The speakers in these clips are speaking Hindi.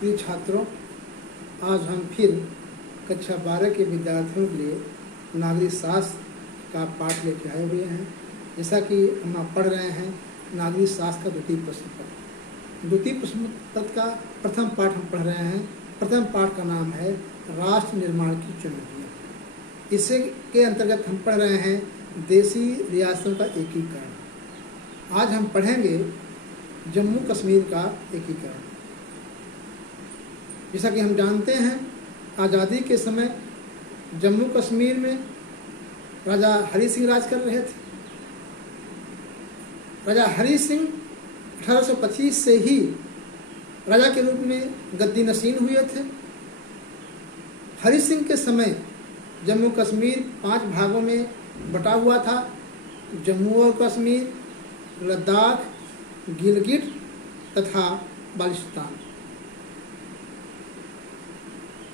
प्रिय छात्रों, आज हम फिर कक्षा 12 के विद्यार्थियों के लिए नागरिक शास्त्र का पाठ लेके आए हुए हैं। जैसा कि हम आप पढ़ रहे हैं नागरिक शास्त्र का द्वितीय प्रश्न पत्र। द्वितीय प्रश्न पत्र का प्रथम पाठ हम पढ़ रहे हैं। प्रथम पाठ का नाम है राष्ट्र निर्माण की चुनौतियाँ। इसे के अंतर्गत हम पढ़ रहे हैं देशी रियासतों का एकीकरण। आज हम पढ़ेंगे जम्मू कश्मीर का एकीकरण। जैसा कि हम जानते हैं आज़ादी के समय जम्मू कश्मीर में राजा हरि सिंह राज कर रहे थे। राजा हरि सिंह 1825 से ही राजा के रूप में गद्दी नशीन हुए थे। हरि सिंह के समय जम्मू कश्मीर 5 भागों में बटा हुआ था। जम्मू और कश्मीर, लद्दाख, गिलगिट तथा बाल्टिस्तान।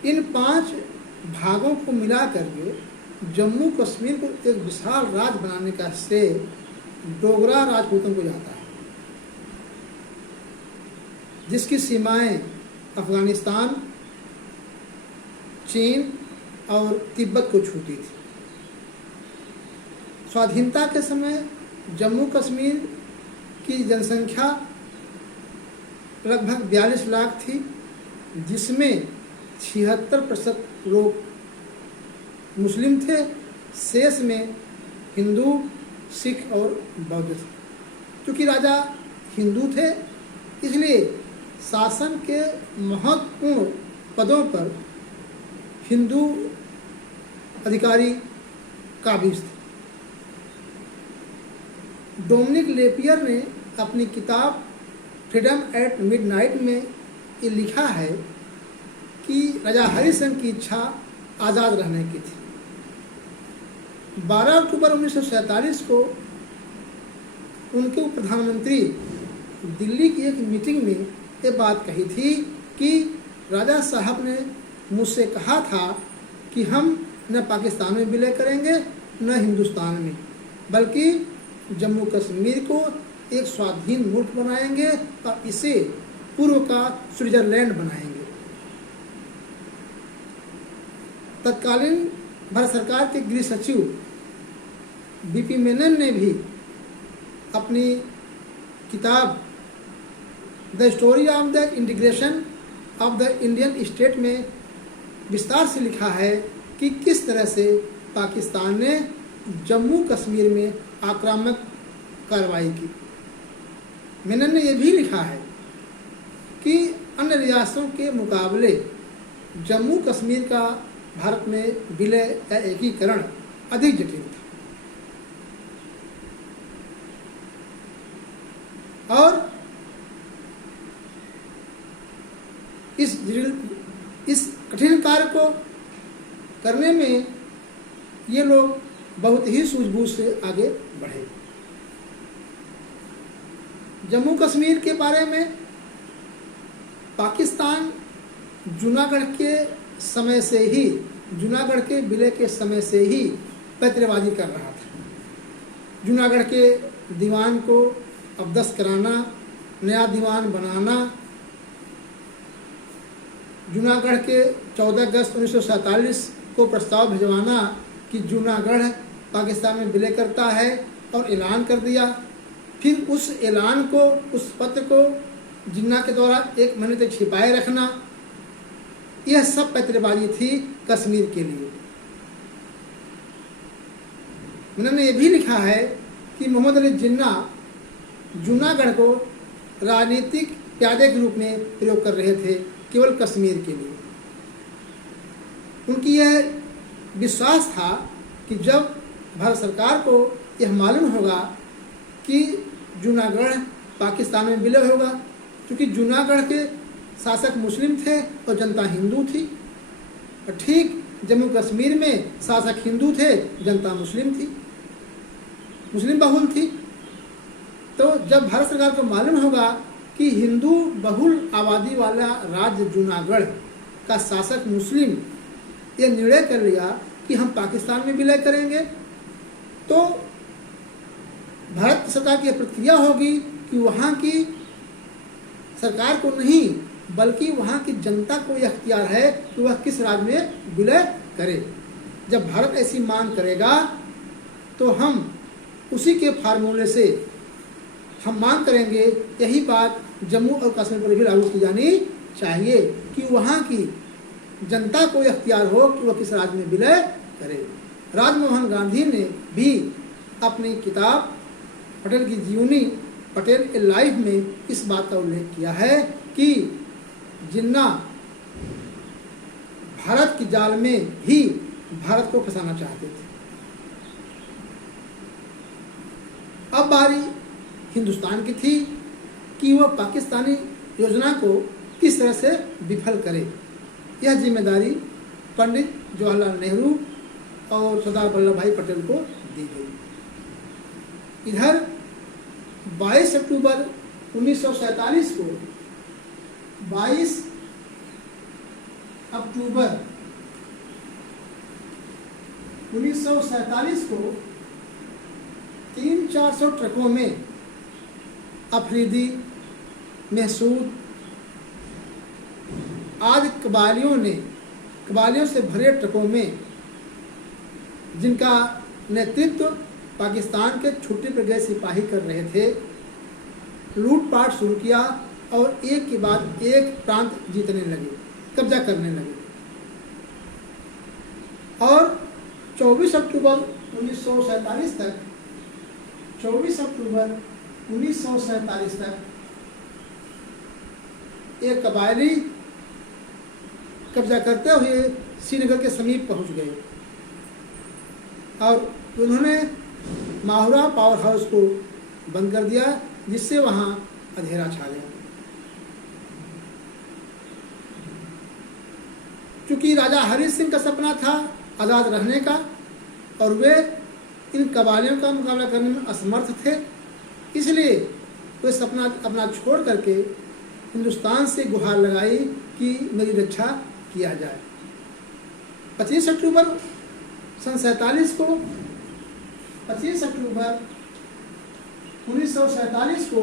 इन 5 भागों को मिलाकर के जम्मू कश्मीर को एक विशाल राज्य बनाने का श्रेय डोगरा राजपूतों को जाता है, जिसकी सीमाएं अफगानिस्तान, चीन और तिब्बत को छूती थी। स्वाधीनता के समय जम्मू कश्मीर की जनसंख्या लगभग 42 लाख थी, जिसमें 76% लोग मुस्लिम थे। शेष में हिंदू, सिख और बौद्ध थे। क्योंकि राजा हिंदू थे, इसलिए शासन के महत्वपूर्ण पदों पर हिंदू अधिकारी काबिज थे। डोमिनिक लेपियर ने अपनी किताब फ्रीडम एट मिडनाइट में ये लिखा है कि राजा हरि सिंह की इच्छा आज़ाद रहने की थी। 12 अक्टूबर 1947 को उनके प्रधानमंत्री दिल्ली की एक मीटिंग में ये बात कही थी कि राजा साहब ने मुझसे कहा था कि हम न पाकिस्तान में विलय करेंगे न हिंदुस्तान में, बल्कि जम्मू कश्मीर को एक स्वाधीन मुल्क बनाएंगे और इसे पूर्व का स्विट्जरलैंड बनाएंगे। तत्कालीन भारत सरकार के गृह सचिव बीपी मेनन ने भी अपनी किताब the story of the integration of the Indian state में विस्तार से लिखा है कि किस तरह से पाकिस्तान ने जम्मू कश्मीर में आक्रामक कार्रवाई की। मेनन ने यह भी लिखा है कि अन्य रियासतों के मुकाबले जम्मू कश्मीर का भारत में विलय या एकीकरण अधिक जटिल था और इस कठिन कार्य को करने में ये लोग बहुत ही सूझबूझ से आगे बढ़े। जम्मू कश्मीर के बारे में पाकिस्तान जूनागढ़ के समय से ही, जूनागढ़ के विलय के समय से ही पैंतरेबाजी कर रहा था। जूनागढ़ के दीवान को अबदस्त कराना, नया दीवान बनाना, जूनागढ़ के 14 अगस्त 1947 को प्रस्ताव भिजवाना कि जूनागढ़ पाकिस्तान में विलय करता है और ऐलान कर दिया। फिर उस ऐलान को, उस पत्र को जिन्ना के द्वारा 1 महीने तक छिपाए रखना, यह सब पैंतरेबाजी थी कश्मीर के लिए। उन्होंने ये भी लिखा है कि मोहम्मद अली जिन्ना जूनागढ़ को राजनीतिक प्यादे के रूप में प्रयोग कर रहे थे, केवल कश्मीर के लिए। उनकी यह विश्वास था कि जब भारत सरकार को यह मालूम होगा कि जूनागढ़ पाकिस्तान में विलय होगा, क्योंकि जूनागढ़ के शासक मुस्लिम थे और जनता हिंदू थी, और ठीक जम्मू कश्मीर में शासक हिंदू थे, जनता मुस्लिम थी, मुस्लिम बहुल थी। तो जब भारत सरकार को मालूम होगा कि हिंदू बहुल आबादी वाला राज्य जूनागढ़ का शासक मुस्लिम यह निर्णय कर लिया कि हम पाकिस्तान में विलय करेंगे, तो भारत सरकार की प्रतिक्रिया होगी कि वहाँ की सरकार को नहीं बल्कि वहाँ की जनता को यह अख्तियार है कि वह किस राज्य में विलय करे। जब भारत ऐसी मांग करेगा तो हम उसी के फार्मूले से हम मांग करेंगे। यही बात जम्मू और कश्मीर पर भी लागू की जानी चाहिए कि वहाँ की जनता को अख्तियार हो कि वह किस राज्य में विलय करे। राजमोहन गांधी ने भी अपनी किताब पटेल की जीवनी पटेल ए लाइफ में इस बात का उल्लेख किया है कि जिन्ना भारत की जाल में ही भारत को फंसाना चाहते थे। अब बारी हिंदुस्तान की थी कि वह पाकिस्तानी योजना को किस तरह से विफल करे। यह जिम्मेदारी पंडित जवाहरलाल नेहरू और सरदार वल्लभ भाई पटेल को दी गई। इधर 22 अक्टूबर 1947 को 22 अक्टूबर 1947 को 300-400 ट्रकों में अफरीदी, महसूद आदि कबालियों से भरे ट्रकों में, जिनका नेतृत्व पाकिस्तान के छुट्टी पर गए सिपाही कर रहे थे, लूटपाट शुरू किया और एक के बाद एक प्रांत जीतने लगे, कब्जा करने लगे। और 24 अक्टूबर 1947 तक 24 अक्टूबर 1947 तक एक कबायली कब्जा करते हुए श्रीनगर के समीप पहुंच गए और उन्होंने माहुरा पावर हाउस को बंद कर दिया, जिससे वहां अंधेरा छा गया। क्योंकि राजा हरि सिंह का सपना था आज़ाद रहने का और वे इन कबालियों का मुकाबला करने में असमर्थ थे, इसलिए वे सपना अपना छोड़ करके हिंदुस्तान से गुहार लगाई कि मेरी रक्षा किया जाए। 25 अक्टूबर सन 47 को 25 अक्टूबर 1947 को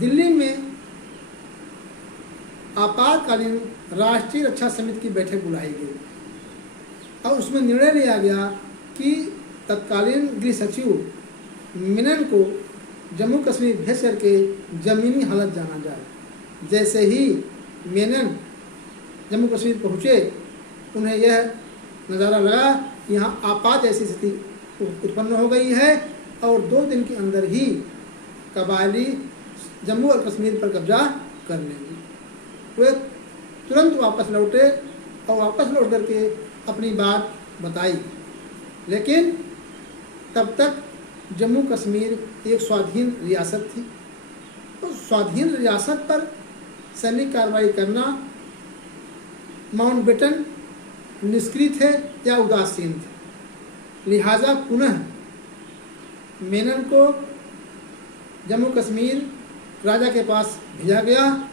दिल्ली में आपातकालीन राष्ट्रीय रक्षा समिति की बैठक बुलाई गई और उसमें निर्णय लिया गया कि तत्कालीन गृह सचिव मेनन को जम्मू कश्मीर भेज करके ज़मीनी हालत जाना जाए। जैसे ही मेनन जम्मू कश्मीर पहुँचे, उन्हें यह नज़ारा लगा कि यहाँ आपात ऐसी स्थिति उत्पन्न हो गई है और 2 दिन के अंदर ही कबायली जम्मू और कश्मीर पर कब्जा कर लेंगे। वे तुरंत वापस लौटे और वापस लौट करके अपनी बात बताई, लेकिन तब तक जम्मू कश्मीर एक स्वाधीन रियासत थी। तो स्वाधीन रियासत पर सैनिक कार्रवाई करना माउंटबेटन निष्क्रिय थे या उदासीन थे। लिहाजा पुनः मेनन को जम्मू कश्मीर राजा के पास भेजा गया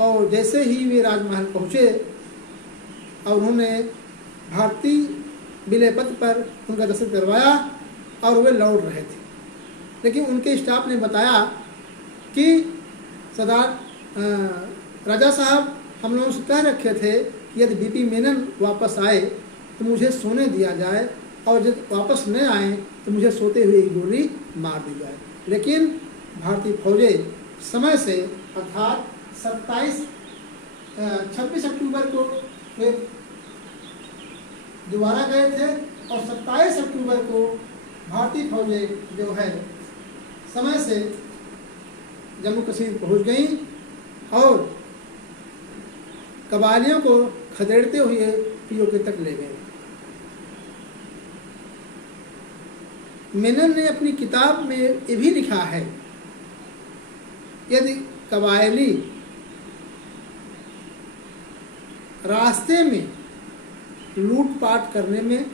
और जैसे ही वे राजमहल पहुँचे और उन्होंने भारतीय विलय पत्र पर उनका दस्तखत करवाया और वे लौट रहे थे, लेकिन उनके स्टाफ ने बताया कि सरदार राजा साहब, हम लोगों से कह रखे थे कि यदि बीपी मेनन वापस आए तो मुझे सोने दिया जाए और जब वापस न आए तो मुझे सोते हुए ही गोली मार दी जाए। लेकिन भारतीय फौजें समय से अर्थात 26 अक्टूबर को वे दोबारा गए थे और 27 अक्टूबर को भारतीय फौजें जो है समय से जम्मू कश्मीर पहुंच गई और कबालियों को खदेड़ते हुए पीओके तक ले गए। मेनन ने अपनी किताब में ये भी लिखा है, यदि कबायली रास्ते में लूटपाट करने में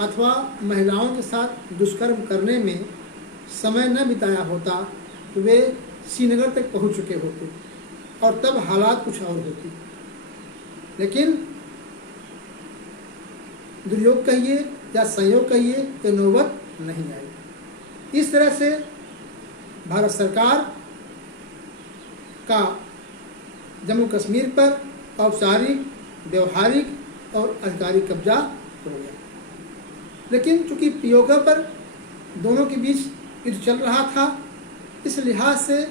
अथवा महिलाओं के साथ दुष्कर्म करने में समय न बिताया होता तो वे श्रीनगर तक पहुंच चुके होते और तब हालात कुछ और होती। लेकिन दुर्योग कहिए या संयोग कहिए, ये नौबत नहीं आई। इस तरह से भारत सरकार का जम्मू कश्मीर पर औपचारिक, व्यवहारिक और आधिकारिक कब्जा हो गया। लेकिन चूंकि पियोगा पर दोनों के बीच युद्ध चल रहा था, इस लिहाज से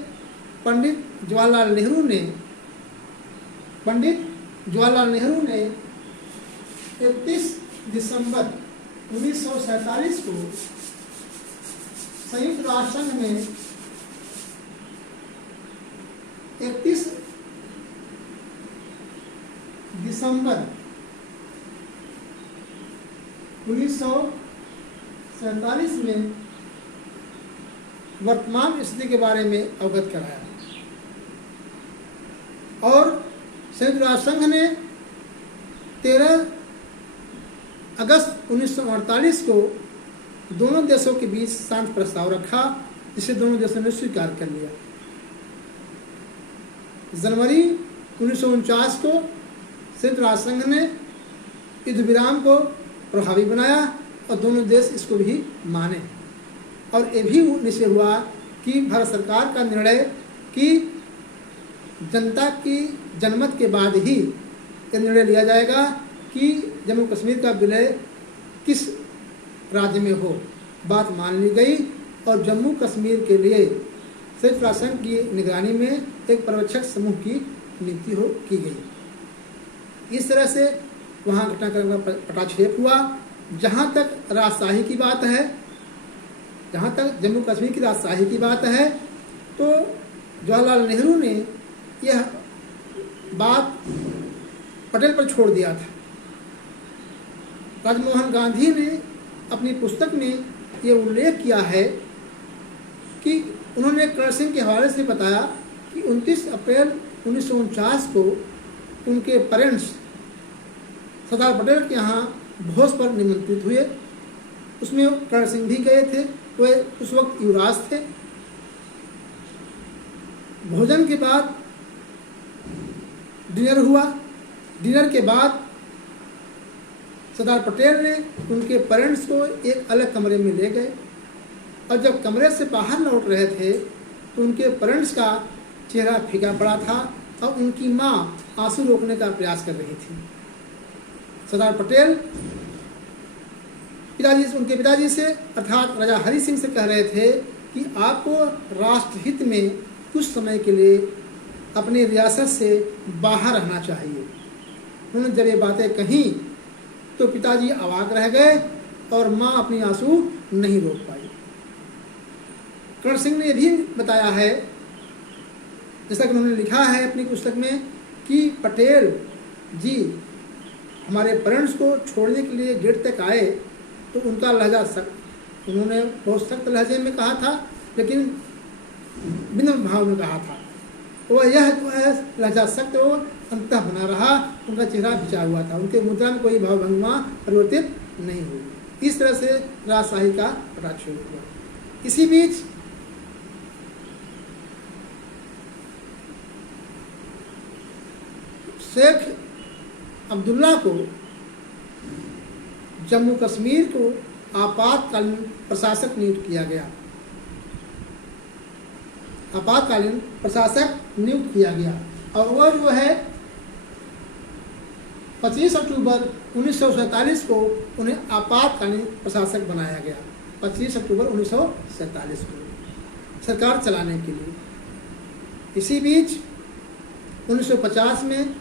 पंडित जवाहरलाल नेहरू ने 31 दिसंबर 1947 को संयुक्त राष्ट्र संघ में 31 दिसंबर 1947 में वर्तमान स्थिति के बारे में अवगत कराया और संयुक्त राष्ट्र संघ ने 13 अगस्त 1948 को दोनों देशों के बीच शांति प्रस्ताव रखा, जिसे दोनों देशों ने स्वीकार कर लिया। जनवरी 1949 को संयुक्त राष्ट्र संघ ने युद्ध विराम को प्रभावी बनाया और दोनों देश इसको भी माने और ये भी निश्चय हुआ कि भारत सरकार का निर्णय कि जनता की जनमत के बाद ही ये निर्णय लिया जाएगा कि जम्मू कश्मीर का विलय किस राज्य में हो, बात मान ली गई और जम्मू कश्मीर के लिए संयुक्त राष्ट्र संघ की निगरानी में एक पर्यवेक्षक समूह की नियुक्ति की गई। इस तरह से वहाँ घटनाक्रम का पटाक्षेप हुआ। जहाँ तक राजशाही की बात है, जहाँ तक जम्मू कश्मीर की राजशाही की बात है, तो जवाहरलाल नेहरू ने यह बात पटेल पर छोड़ दिया था। राजमोहन गांधी ने अपनी पुस्तक में ये उल्लेख किया है कि उन्होंने कर्ण सिंह के हवाले से बताया कि 29 अप्रैल 1949 को उनके पेरेंट्स सरदार पटेल के यहाँ भोज पर निमंत्रित हुए। उसमें कर्ण सिंह भी गए थे, वे उस वक्त युवराज थे। भोजन के बाद डिनर हुआ। डिनर के बाद सरदार पटेल ने उनके पेरेंट्स को एक अलग कमरे में ले गए और जब कमरे से बाहर लौट रहे थे तो उनके पेरेंट्स का चेहरा फीका पड़ा था और उनकी माँ आंसू रोकने का प्रयास कर रही थी। सरदार पटेल उनके पिताजी से अर्थात राजा हरि सिंह से कह रहे थे कि आपको राष्ट्रहित में कुछ समय के लिए अपनी रियासत से बाहर रहना चाहिए। उन्होंने जब ये बातें कहीं तो पिताजी अवाक रह गए और माँ अपनी आंसू नहीं रोक पाई। कर्ण सिंह ने भी बताया है, जैसा कि उन्होंने लिखा है अपनी पुस्तक में, कि पटेल जी हमारे पेरेंट्स को छोड़ने के लिए गेट तक आए तो उनका लहजा सख्त, उन्होंने बहुत सख्त लहजे में कहा था लेकिन विनम्र भाव में कहा था। वह यह जो है लहजा सख्त वो अंतः बना रहा, उनका चेहरा बिछा हुआ था, उनके मुद्रा में कोई भावभंगिमा परिवर्तित नहीं हुई। इस तरह से राजशाही का पटाक्षेप हुआ। इसी बीच शेख अब्दुल्ला को जम्मू कश्मीर को आपातकालीन प्रशासक नियुक्त किया गया। आपातकालीन प्रशासक नियुक्त किया गया और वह जो है 25 अक्टूबर 1947 को उन्हें आपातकालीन प्रशासक बनाया गया। 25 अक्टूबर 1947 को सरकार चलाने के लिए। इसी बीच 1950 में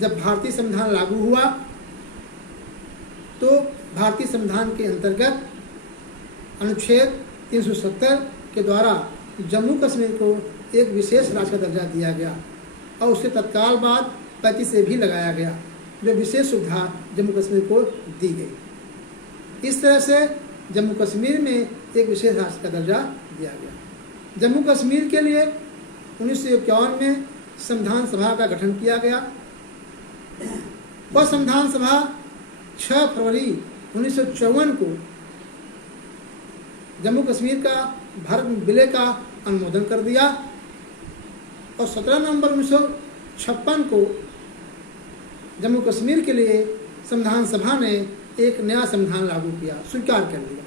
जब भारतीय संविधान लागू हुआ तो भारतीय संविधान के अंतर्गत अनुच्छेद 370 के द्वारा जम्मू कश्मीर को एक विशेष राज्य का दर्जा दिया गया और उसके तत्काल बाद 35 से भी लगाया गया, जो विशेष सुविधा जम्मू कश्मीर को दी गई। इस तरह से जम्मू कश्मीर में एक विशेष राज्य का दर्जा दिया गया। जम्मू कश्मीर के लिए 1951 में संविधान सभा का गठन किया गया। वह संविधान सभा 6 फरवरी 1954 को जम्मू कश्मीर का भारत में विलय का अनुमोदन कर दिया और 17 नवंबर 1956 को जम्मू कश्मीर के लिए संविधान सभा ने एक नया संविधान लागू किया, स्वीकार कर लिया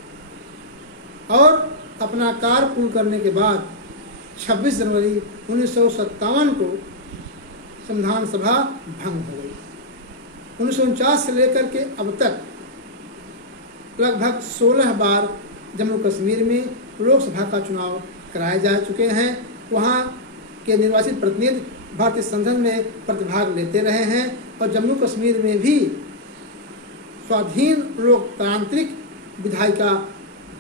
और अपना कार्य पूर्ण करने के बाद 26 जनवरी 1957 को संविधान सभा भंग हो गई। 1949 से लेकर के अब तक लगभग 16 बार जम्मू कश्मीर में लोकसभा का चुनाव कराए जा चुके हैं। वहाँ के निर्वाचित प्रतिनिधि भारतीय संसद में प्रतिभाग लेते रहे हैं और जम्मू कश्मीर में भी स्वाधीन लोकतांत्रिक विधायिका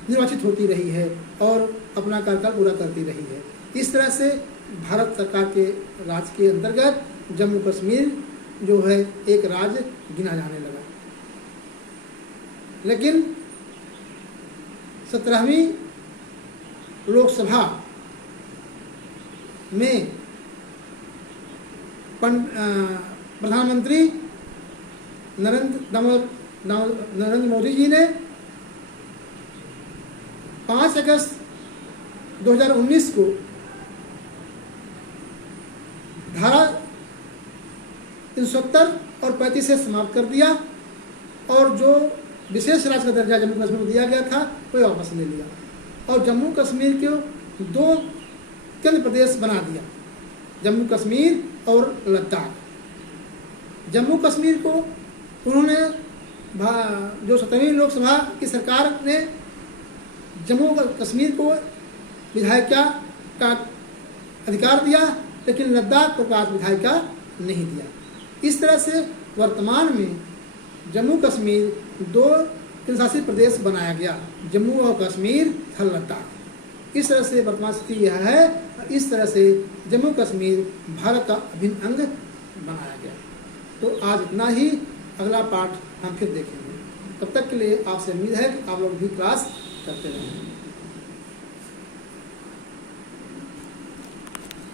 निर्वाचित होती रही है और अपना कार्यकाल पूरा करती रही है। इस तरह से भारत सरकार के राज्य के अंतर्गत जम्मू कश्मीर जो है एक राज्य गिना जाने लगा। लेकिन 17वीं लोकसभा में प्रधानमंत्री नरेंद्र मोदी जी ने 5 अगस्त 2019 को धारा 370 और 35 से समाप्त कर दिया और जो विशेष राज्य का दर्जा जम्मू कश्मीर को दिया गया था वो वापस ले लिया और जम्मू कश्मीर को 2 केंद्र प्रदेश बना दिया, जम्मू कश्मीर और लद्दाख। जम्मू कश्मीर को उन्होंने जो 17वीं लोकसभा की सरकार ने जम्मू कश्मीर को विधायिका का अधिकार दिया, लेकिन लद्दाख को पास विधायिका नहीं दिया। इस तरह से वर्तमान में जम्मू कश्मीर 2 केंद्रशासित प्रदेश बनाया गया, जम्मू और कश्मीर तथा लद्दाख। इस तरह से वर्तमान स्थिति यह है। इस तरह से जम्मू कश्मीर भारत का अभिन्न अंग बनाया गया। तो आज इतना ही, अगला पार्ट हम फिर देखेंगे। तब तक के लिए आपसे उम्मीद है कि आप लोग भी क्लास करते रहेंगे।